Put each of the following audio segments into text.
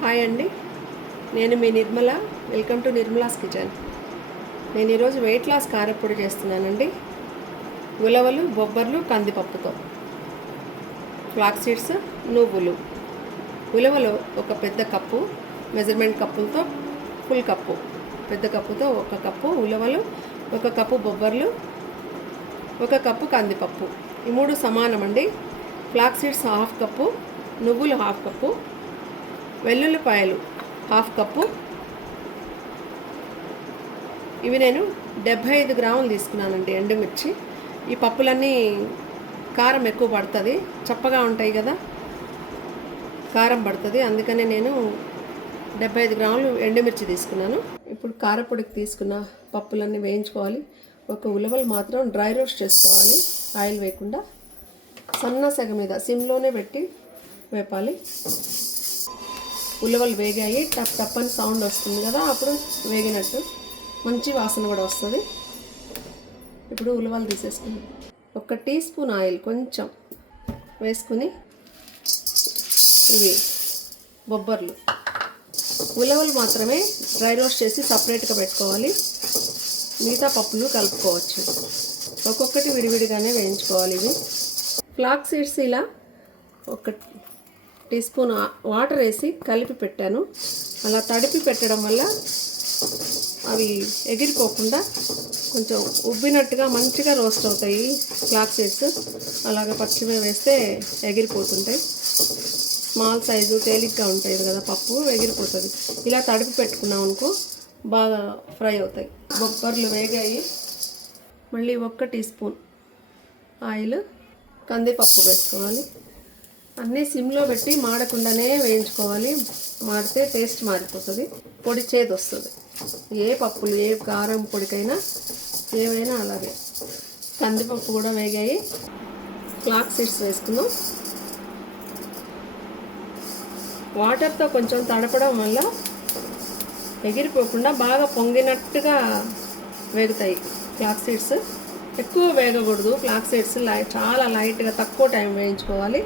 Hi అండి, నేను మీ Nirmala. Welcome to Nirmala's kitchen. నేను ఈరోజు వెయిట్ లాస్ కారప్పొడి చేస్తున్నానండి. ఉలవలు, బొబ్బర్లు, కందిపప్పుతో, ఫ్లాక్స్ సీడ్స్, నువ్వులు. ఉలవలు ఒక పెద్ద కప్పు, మెజర్మెంట్ కప్పులతో ఫుల్ కప్పు, పెద్ద కప్పుతో 1 కప్పు ఉలవలు, 1 కప్పు బొబ్బర్లు, 1 కప్పు కందిపప్పు. ఈ 3 సమానమండి. ఫ్లాక్స్ సీడ్స్ 1/2 కప్పు, నువ్వులు 1/2 కప్పు, వెల్లుల్లిపాయలు 1/2 కప్పు. ఇవి నేను 75 గ్రాములు తీసుకున్నానండి ఎండుమిర్చి. ఈ పప్పులన్నీ కారం ఎక్కువ పడుతుంది, చప్పగా ఉంటాయి కదా, కారం పడుతుంది, అందుకనే నేను 75 గ్రాములు ఎండుమిర్చి తీసుకున్నాను. ఇప్పుడు కారపొడికి తీసుకున్న పప్పులన్నీ వేయించుకోవాలి. ఒక ఉలవలు మాత్రం డ్రై రోస్ట్ చేసుకోవాలి, ఆయిల్ వేయకుండా. సన్న సెగ మీద సిమ్లోనే పెట్టి వేపాలి. ఉలవలు వేగాయి, టప్ టప్ అని సౌండ్ వస్తుంది కదా, అప్పుడు వేగినట్టు, మంచి వాసన కూడా వస్తుంది. ఇప్పుడు ఉలవలు తీసేసుకుని 1 టీ స్పూన్ ఆయిల్ కొంచెం వేసుకుని, ఇవి బొబ్బర్లు, ఉలవలు మాత్రమే డ్రై రోస్ట్ చేసి సపరేట్గా పెట్టుకోవాలి. మిగతా పప్పులు కలుపుకోవచ్చు, ఒక్కొక్కటి విడివిడిగానే వేయించుకోవాలి. ఇవి ఫ్లాక్స్ సీడ్స్ ఇలా 1 టీ స్పూన్ వాటర్ వేసి కలిపి పెట్టాను. అలా తడిపి పెట్టడం వల్ల అవి ఎగిరిపోకుండా కొంచెం ఉబ్బినట్టుగా మంచిగా రోస్ట్ అవుతాయి. ఫ్లాక్స్ సీడ్స్ అలాగ పచ్చిమే వేస్తే ఎగిరిపోతుంటాయి. స్మాల్ సైజు తేలిగ్గా ఉంటాయి కదా పప్పు, ఎగిరిపోతుంది. ఇలా తడిపి పెట్టుకున్నాం అనుకో బాగా ఫ్రై అవుతాయి. బొబ్బర్లు వేగాయి. మళ్ళీ 1 టీ స్పూన్ ఆయిల్, కందిపప్పు వేసుకోవాలి. అన్నీ సిమ్లో పెట్టి మాడకుండానే వేయించుకోవాలి. మాడితే టేస్ట్ మారిపోతుంది, పొడి చేదు వస్తుంది. ఏ పప్పులు, ఏ కారం పొడికైనా ఏమైనా అలాగే. కందిపప్పు కూడా వేగాయి. ఫ్లాక్స్ సీడ్స్ వేసుకుందాం. వాటర్తో కొంచెం తడపడం వల్ల ఎగిరిపోకుండా బాగా పొంగినట్టుగా వేగుతాయి ఫ్లాక్స్ సీడ్స్. ఎక్కువ వేగకూడదు ఫ్లాక్స్ సీడ్స్, చాలా లైట్గా తక్కువ టైం వేయించుకోవాలి.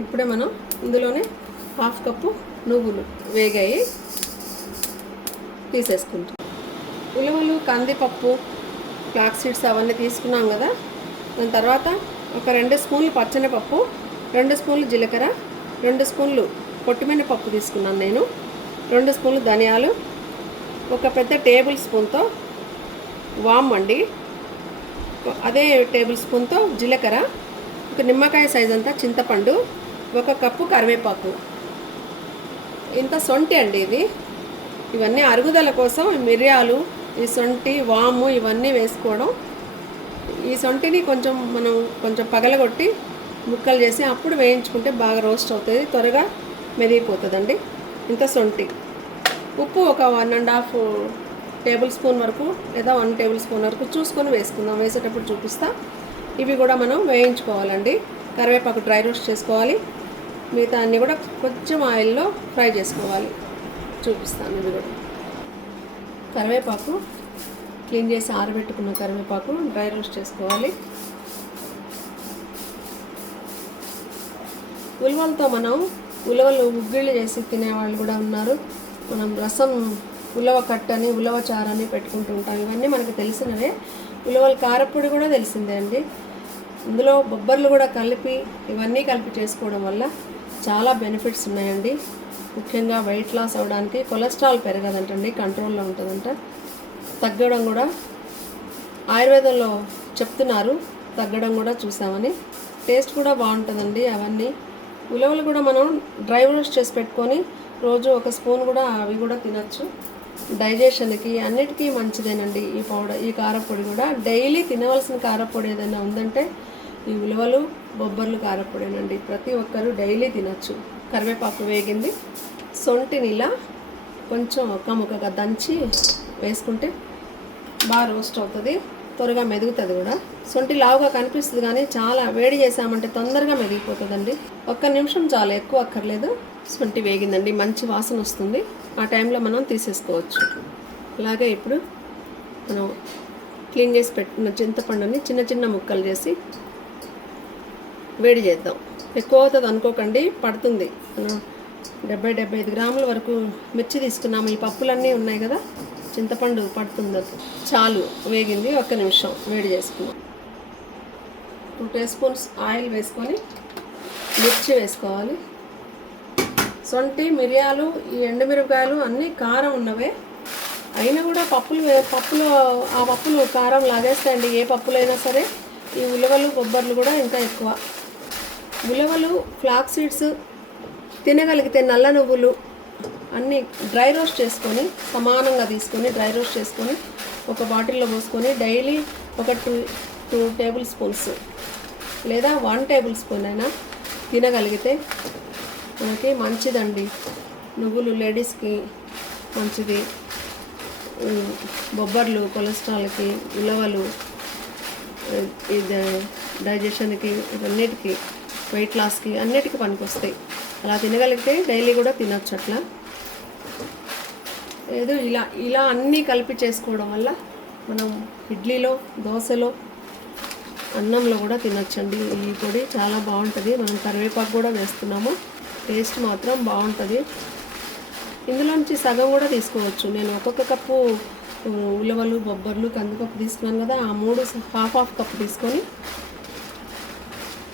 ఇప్పుడే మనం ఇందులోనే 1/2 కప్పు నువ్వులు వేగాయి, తీసేసుకుంటాం. ఉలవలు, కందిపప్పు, ఫ్లాక్స్ సీడ్స్ అవన్నీ తీసుకున్నాం కదా. దాని తర్వాత ఒక 2 స్పూన్లు పచ్చనిపప్పు, 2 స్పూన్లు జీలకర్ర, 2 స్పూన్లు పొట్టిమినపప్పు తీసుకున్నాను నేను, 2 స్పూన్లు ధనియాలు, 1 పెద్ద టేబుల్ స్పూన్తో వామ్ అండి, అదే టేబుల్ స్పూన్తో జీలకర్ర, 1 నిమ్మకాయ సైజ్ అంతా చింతపండు, 1 కప్పు కరివేపాకు, ఇంత సొంటి అండి ఇది. ఇవన్నీ అరుగుదల కోసం మిరియాలు, ఈ సొంటి, వాము ఇవన్నీ వేసుకోవడం. ఈ సొంటిని మనం కొంచెం పగలగొట్టి ముక్కలు చేసి అప్పుడు వేయించుకుంటే బాగా రోస్ట్ అవుతుంది, త్వరగా మెదిగిపోతుందండి. ఇంత సొంటి. ఉప్పు ఒక 1.5 టేబుల్ స్పూన్ వరకు లేదా 1 టేబుల్ స్పూన్ వరకు చూసుకొని వేసుకుందాం, వేసేటప్పుడు చూపిస్తా. ఇవి కూడా మనం వేయించుకోవాలండి. కరివేపాకు డ్రై రోస్ట్ చేసుకోవాలి. మిగతా అన్నీ కూడా కొంచెం ఆయిల్లో ఫ్రై చేసుకోవాలి, చూపిస్తాను. ఇవి కూడా కరివేపాకు క్లీన్ చేసి ఆరబెట్టుకున్న కరివేపాకు డ్రై రోస్ట్ చేసుకోవాలి. ఉలవలతో మనం ఉలవలు ఉగ్గిళ్ళు చేసి తినేవాళ్ళు కూడా ఉన్నారు. మనం రసం, ఉలవ కట్టని, ఉలవ చారని పెట్టుకుంటూ ఉంటాం. ఇవన్నీ మనకు తెలిసినవే. ఉలవల కారప్పొడి కూడా తెలిసిందే అండి. ఇందులో బొబ్బర్లు కూడా కలిపి, ఇవన్నీ కలిపి చేసుకోవడం వల్ల చాలా బెనిఫిట్స్ ఉన్నాయండి. ముఖ్యంగా వెయిట్ లాస్ అవ్వడానికి. కొలెస్ట్రాల్ పెరగదంటండి, కంట్రోల్లో ఉంటుందంట. తగ్గడం కూడా ఆయుర్వేదంలో చెప్తున్నారు, తగ్గడం కూడా చూసామని. టేస్ట్ కూడా బాగుంటుందండి అవన్నీ. ఉలవలు కూడా మనం డ్రై రోస్ట్ చేసి పెట్టుకొని రోజు 1 స్పూన్ కూడా అవి కూడా తినచ్చు. డైజెషన్కి అన్నిటికీ మంచిదేనండి ఈ పౌడర్, ఈ కారపొడి కూడా. డైలీ తినవలసిన కారపొడి ఏదైనా ఉందంటే ఈ ఉలవలు, బొబ్బర్లు కారపొడేనండి. ప్రతి ఒక్కరు డైలీ తినచ్చు. కరివేపాకు వేగింది. సొంటిని ఇలా కొంచెం ముక్కగా దంచి వేసుకుంటే బాగా రోస్ట్ అవుతుంది, త్వరగా మెదుగుతుంది కూడా. సొంటి లావుగా కనిపిస్తుంది కానీ చాలా వేడి చేసామంటే తొందరగా మెదిగిపోతుందండి. 1 నిమిషం చాలు, ఎక్కువ అక్కర్లేదు. సొంటి వేగిందండి, మంచి వాసన వస్తుంది. ఆ టైంలో మనం తీసేసుకోవచ్చు. అలాగే ఇప్పుడు మనం క్లీన్ చేసి పెట్టుకున్న చింతపండుని చిన్న చిన్న ముక్కలు చేసి వేడి చేద్దాం. ఎక్కువ అవుతుంది అనుకోకండి, పడుతుంది. మనం 75 గ్రాముల వరకు మిర్చి తీసుకున్నాము. ఈ పప్పులన్నీ ఉన్నాయి కదా, చింతపండు పడుతుంది. చాలు వేగింది, ఒక్క నిమిషం వేడి చేసుకున్నాం. 2 టేబుల్ స్పూన్స్ ఆయిల్ వేసుకొని మిర్చి వేసుకోవాలి. సొంటి, మిరియాలు, ఈ ఎండుమిరపకాయలు అన్నీ కారం ఉన్నవే, అయినా కూడా ఆ పప్పులు కారం లాగేస్తాయండి. ఏ పప్పులైనా సరే. ఈ ఉలవలు, బొబ్బర్లు కూడా ఇంకా ఎక్కువ. ఉలవలు, ఫ్లాక్స్ సీడ్స్ తినగలిగితే నల్ల నువ్వులు అన్నీ డ్రై రోస్ట్ చేసుకొని సమానంగా తీసుకొని డ్రై రోస్ట్ చేసుకొని ఒక బాటిల్లో పోసుకొని డైలీ ఒక 2 టేబుల్ స్పూన్స్ లేదా 1 టేబుల్ స్పూన్ అయినా తినగలిగితే మనకి మంచిదండి. నువ్వులు లేడీస్కి మంచిది, బొబ్బర్లు కొలెస్ట్రాల్కి, ఉలవలు డైజెషన్కి, ఇవన్నిటికీ, వెయిట్ లాస్కి అన్నిటికీ పనికొస్తాయి. అలా తినగలిగితే డైలీ కూడా తినొచ్చు. అట్లా ఏదో ఇలా అన్నీ కలిపి చేసుకోవడం వల్ల మనం ఇడ్లీలో, దోశలో, అన్నంలో కూడా తినొచ్చండి. ఈ పొడి చాలా బాగుంటుంది. మనం కరివేపాకు కూడా వేస్తున్నాము, టేస్ట్ మాత్రం బాగుంటుంది. ఇందులోంచి సగం కూడా తీసుకోవచ్చు. నేను ఒక్కొక్క కప్పు ఉలవలు, బొబ్బర్లు, కందిపప్పు తీసుకున్నాను కదా, ఆ 3 హాఫ్ కప్పు తీసుకొని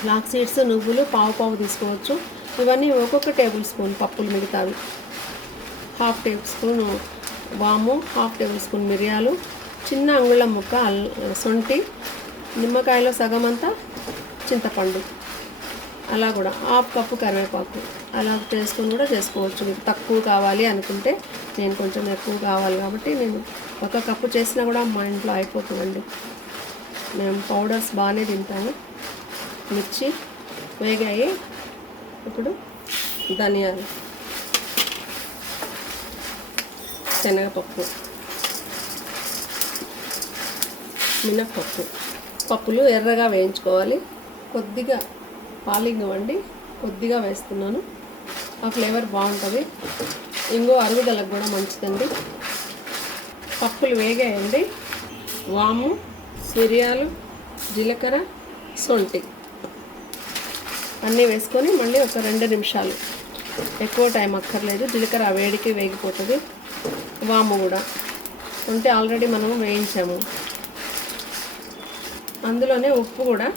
ఫ్లాక్స్ సీడ్స్, నువ్వులు పావు తీసుకోవచ్చు. ఇవన్నీ ఒక్కొక్క టేబుల్ స్పూన్ పప్పులు, మిగతావి 1/2 టేబుల్ స్పూన్ వాము, 1/2 టేబుల్ స్పూన్ మిరియాలు, చిన్న అంగుళం ముక్క సొంటి, నిమ్మకాయలో సగం అంతా చింతపండు, అలా కూడా 1/2 కప్పు కరివేపాకు, అలా చేసుకొని కూడా చేసుకోవచ్చు. మీకు తక్కువ కావాలి అనుకుంటే, నేను కొంచెం ఎక్కువ కావాలి కాబట్టి నేను 1 కప్పు చేసినా కూడా మా ఇంట్లో అయిపోతుందండి. మేము పౌడర్స్ బాగానే తింటాము. మిర్చి వేగాయి. ఇప్పుడు ధనియాలు, శనగపప్పు, మినప్పప్పు, పప్పులు ఎర్రగా వేయించుకోవాలి. కొద్దిగా పాలింగ్ ఇవ్వండి, కొద్దిగా వేస్తున్నాను. ఆ ఫ్లేవర్ బాగుంటుంది. ఇంకో అరుగుదలకు కూడా మంచిదండి. పప్పులు వేగాయండి. వాము, మిరియాలు, జీలకర్ర, సొంటి అన్నీ వేసుకొని మళ్ళీ ఒక 2 నిమిషాలు, ఎక్కువ టైం అక్కర్లేదు. జీలకర్ర వేడికి వేగిపోతుంది. వాము కూడా ఉంటే ఆల్రెడీ మనం వేయించాము. అందులోనే ఉప్పు కూడా,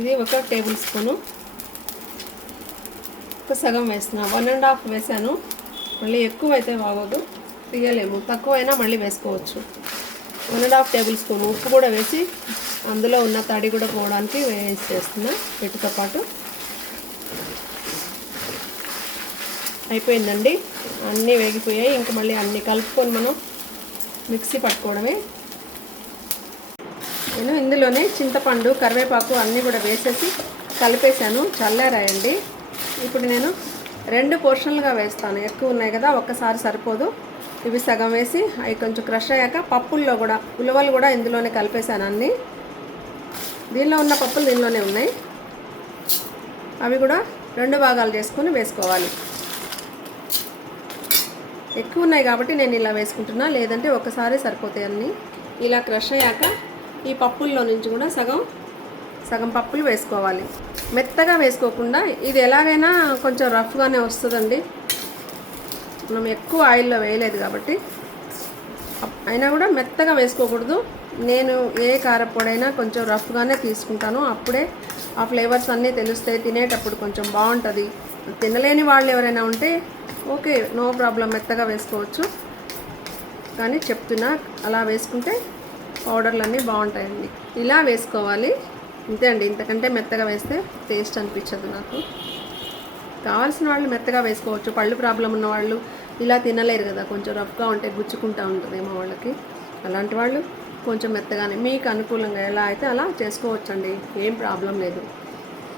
ఇది 1 టేబుల్ స్పూను, ఒక సగం వేస్తున్నా. 1.5 వేసాను. మళ్ళీ ఎక్కువ అయితే బాగోదు, తీయలేము. తక్కువైనా మళ్ళీ వేసుకోవచ్చు. 1.5 టేబుల్ స్పూన్ ఉప్పు కూడా వేసి అందులో ఉన్న తడి కూడా పోవడానికి వేసి చేస్తున్నా వీటితో పాటు. అయిపోయిందండి, అన్నీ వేగిపోయాయి. ఇంకా మళ్ళీ అన్నీ కలుపుకొని మనం మిక్సీ పట్టుకోవడమే. నేను ఇందులోనే చింతపండు, కరివేపాకు అన్నీ కూడా వేసేసి కలిపేశాను. చల్లారాయండి. ఇప్పుడు నేను 2 పోర్షన్లుగా వేస్తాను. ఎక్కువ ఉన్నాయి కదా, ఒక్కసారి సరిపోదు. ఇవి సగం వేసి అవి కొంచెం క్రష్ అయ్యాక పప్పుల్లో కూడా, ఉలవలు కూడా ఇందులోనే కలిపేశాను. అన్నీ దీనిలో ఉన్న పప్పులు దీనిలోనే ఉన్నాయి. అవి కూడా 2 భాగాలు చేసుకొని వేసుకోవాలి. ఎక్కువ ఉన్నాయి కాబట్టి నేను ఇలా వేసుకుంటున్నా, లేదంటే ఒకసారి సరిపోతాయి అన్నీ. ఇలా క్రష్ అయ్యాక ఈ పప్పుల్లో నుంచి కూడా సగం పప్పులు వేసుకోవాలి. మెత్తగా వేసుకోకుండా, ఇది ఎలాగైనా కొంచెం రఫ్గానే వస్తుందండి. మనం ఎక్కువ ఆయిల్లో వేయలేదు కాబట్టి. అయినా కూడా మెత్తగా వేసుకోకూడదు. నేను ఏ కారపొడైనా కొంచెం రఫ్గానే తీసుకుంటాను. అప్పుడే ఆ ఫ్లేవర్స్ అన్నీ తెలుస్తాయి. తినేటప్పుడు కొంచెం బాగుంటుంది. తినలేని వాళ్ళు ఎవరైనా ఉంటే ఓకే, నో ప్రాబ్లం, మెత్తగా వేసుకోవచ్చు. కానీ చెప్తున్నా, అలా వేసుకుంటే పౌడర్లు అన్నీ బాగుంటాయండి. ఇలా వేసుకోవాలి, అంతే అండి. ఇంతకంటే మెత్తగా వేస్తే టేస్ట్ అనిపించదు నాకు. కావాల్సిన వాళ్ళు మెత్తగా వేసుకోవచ్చు. పళ్ళు ప్రాబ్లం ఉన్న వాళ్ళు ఇలా తినలేరు కదా, కొంచెం రఫ్గా ఉంటే గుచ్చుకుంటూ ఉంటుందేమో వాళ్ళకి. అలాంటి వాళ్ళు కొంచెం మెత్తగానే మీకు అనుకూలంగా ఎలా అయితే అలా చేసుకోవచ్చండి, ఏం ప్రాబ్లం లేదు.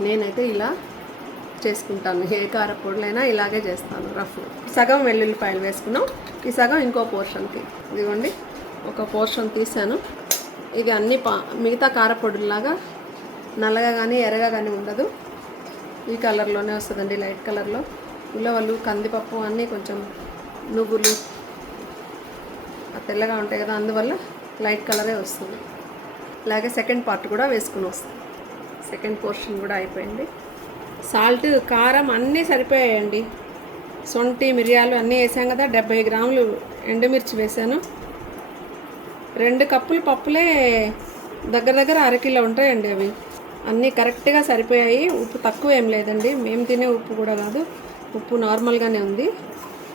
నేనైతే ఇలా చేసుకుంటాను. ఏ కారపొడులైనా ఇలాగే చేస్తాను, రఫ్. సగం వెల్లుల్లిపాయలు వేసుకున్నాం. ఈ సగం ఇంకో పోర్షన్కి, ఇదిగోండి ఒక పోర్షన్ తీసాను. ఇది అన్ని మిగతా కారపొడుల్లాగా నల్లగా కానీ ఎర్రగా కానీ ఉండదు. ఈ కలర్లోనే వస్తుందండి, లైట్ కలర్లో. ఉలవలు, కందిపప్పు అన్నీ కొంచెం నువ్వులు తెల్లగా ఉంటాయి కదా, అందువల్ల లైట్ కలరే వస్తుంది. అలాగే సెకండ్ పార్ట్ కూడా వేసుకుని వస్తుంది. సెకండ్ పోర్షన్ కూడా అయిపోయింది. సాల్ట్, కారం అన్నీ సరిపోయాయండి. సొంటి, మిరియాలు అన్నీ వేసాం కదా. 70 గ్రాములు ఎండుమిర్చి వేసాను. 2 కప్పులు పప్పులే దగ్గర దగ్గర అరకిలో ఉంటాయండి. అవి అన్నీ కరెక్ట్గా సరిపోయాయి. ఉప్పు తక్కువ ఏం లేదండి. మేము తినే ఉప్పు కూడా కాదు, ఉప్పు నార్మల్గానే ఉంది.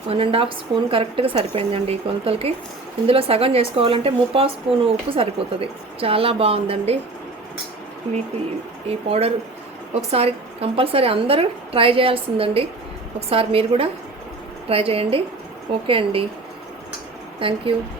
1.5 స్పూన్ కరెక్ట్గా సరిపోయిందండి ఈ కొలతలకి. ఇందులో సగం చేసుకోవాలంటే 3/4 స్పూను ఉప్పు సరిపోతుంది. చాలా బాగుందండి. మీకు ఈ పౌడర్ ఒకసారి కంపల్సరీ అందరూ ట్రై చేయాల్సిందండి. ఒకసారి మీరు కూడా ట్రై చేయండి. ఓకే అండి, థ్యాంక్ యూ.